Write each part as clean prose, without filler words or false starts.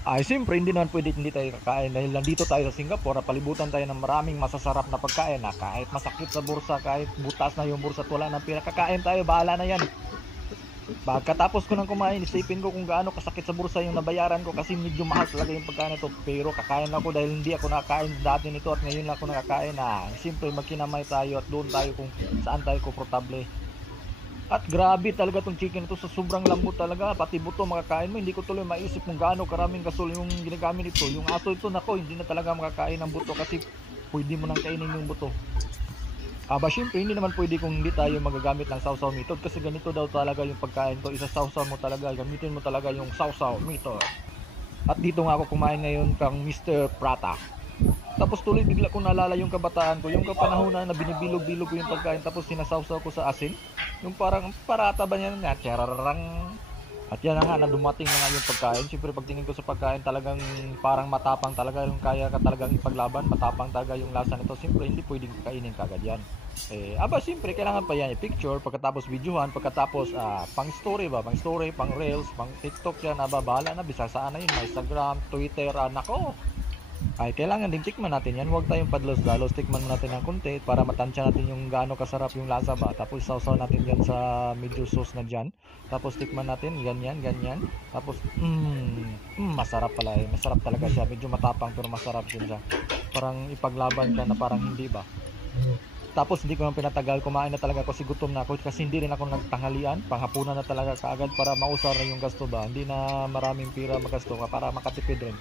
Ay, siyempre hindi naman pwede hindi tayo kakain dahil nandito tayo sa Singapore, palibutan tayo ng maraming masasarap na pagkain na kahit masakit sa bursa, kahit butas na yung bursa at wala ng pera, kakain tayo, bahala na yan. Pagkatapos ko nang kumain, isipin ko kung gaano kasakit sa bursa yung nabayaran ko kasi medyo mahal talaga yung pagkain nito. Pero kakain ako dahil hindi ako nakakain dati nito at ngayon lang ako nakakain na. Siyempre magkinamay tayo at doon tayo kung saan tayo komportable. At grabe talaga tong chicken ito, sa sobrang lambot talaga, pati buto makakain mo. Hindi ko tuloy maisip kung gaano karaming gasol yung ginagamit nito. Yung aso ito, nako, hindi na talaga makakain ng buto kasi pwede mo nang kainin yung buto. Aba, syempre, hindi naman pwede kung hindi tayo magagamit ng sausaw method kasi ganito daw talaga yung pagkain ko. Isasawsaw mo talaga, gamitin mo talaga yung sausaw method. At dito nga ako kumain ngayon kang Mr. Prata. Tapos tuloy bigla kong naalala yung kabataan ko, yung kapanahonan na binibilog-bilog ko yung pagkain tapos sinasawsaw ko sa asin. Yung parang parata ba yan nga, chararang. At yan na nga, na dumating na nga yung pagkain. Siyempre pagtingin ko sa pagkain talagang parang matapang talaga yung kaya ka talagang ipaglaban. Matapang talaga yung lasa nito. Siyempre hindi pwedeng kainin kagad yan. Aba siyempre kailangan pa yan i-picture, pagkatapos videohan, pagkatapos pang story ba, pang story, pang reels, pang TikTok yan, bahala na, bisa saan na yun, Instagram, Twitter, nako. Ay, kailangan din tikman natin yan. Huwag tayong padlos-dalos. Tikman natin ng konti para matansya natin yung gaano kasarap yung lasa ba. Tapos sausaw natin dyan sa medyo sauce na dyan. Tapos tikman natin, ganyan, ganyan. Tapos, masarap pala eh. Masarap talaga siya. Medyo matapang pero masarap din siya. Parang ipaglaban ka na parang hindi ba. Tapos hindi ko nang pinatagal, kumain na talaga kasi gutom na ako kasi hindi rin ako nagtanghalian, panghapunan na talaga kaagad para mausar na yung gasto ba. Hindi na maraming pira magasto ka para makatipid rin.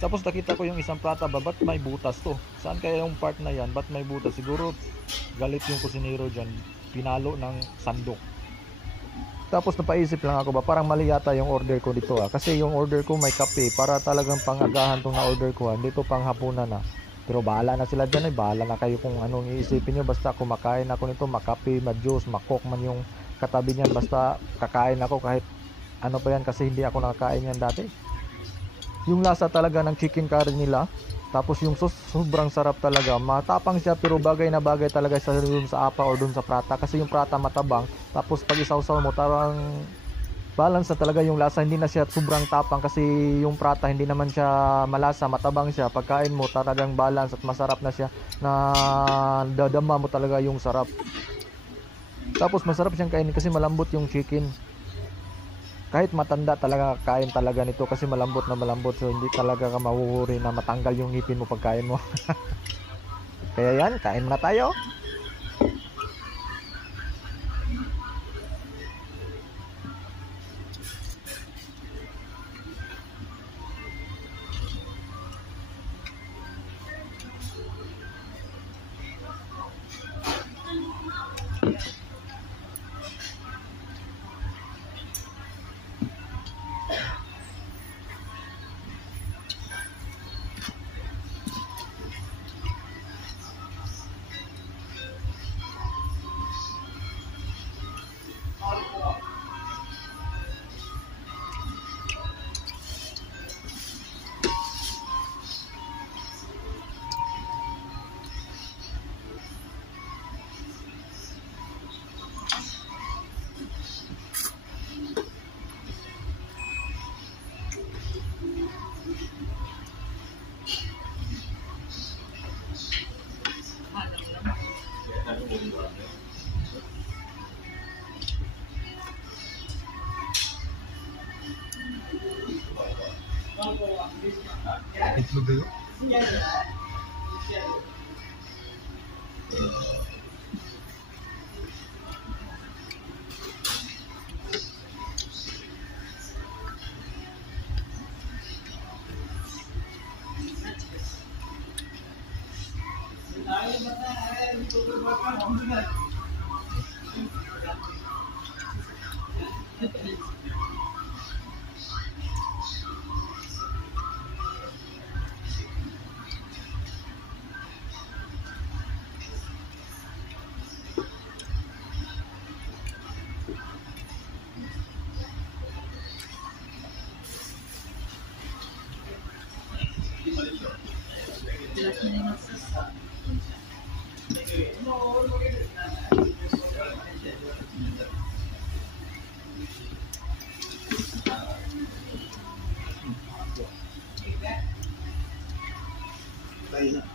Tapos nakita ko yung isang prata ba, ba't may butas to? Saan kaya yung part na yan? Ba't may butas? Siguro galit yung kusinero dyan, pinalo ng sandok. Tapos napaisip lang ako ba, parang mali yata yung order ko dito kasi yung order ko may kape, para talagang pangagahan tong na-order ko dito pang hapunan na. Pero bahala na sila dyan bahala na kayo kung anong iisipin nyo, basta kumakain ako nito, makape, ma-juice, makok man yung katabi niyan, basta kakain ako kahit ano pa yan kasi hindi ako nakakain yan dati. Yung lasa talaga ng chicken curry nila, tapos yung sauce sobrang sarap talaga, matapang siya pero bagay na bagay talaga sa dun sa apa or dun sa prata kasi yung prata matabang, tapos pag isawsaw mo tarang balance na talaga yung lasa, hindi na siya sobrang tapang kasi yung prata hindi naman siya malasa, matabang siya, pagkain mo talagang balance at masarap na siya, na dadama mo talaga yung sarap. Tapos masarap siyang kainin kasi malambot yung chicken, kahit matanda talaga kain talaga nito kasi malambot na malambot, so hindi talaga ka mahuhuri na matanggal yung ngipin mo pagkain mo. Kaya yan, kain na tayo. Itlog kayo? Sige.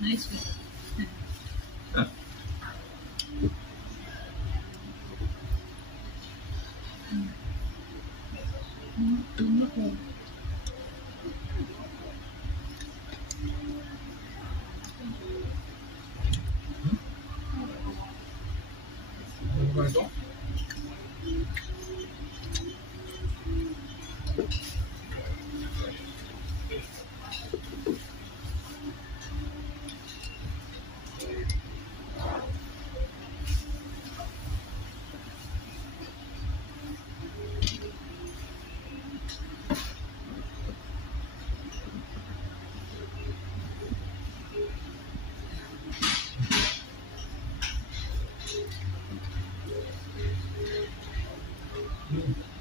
Nice. Ano ba ito? Hmm.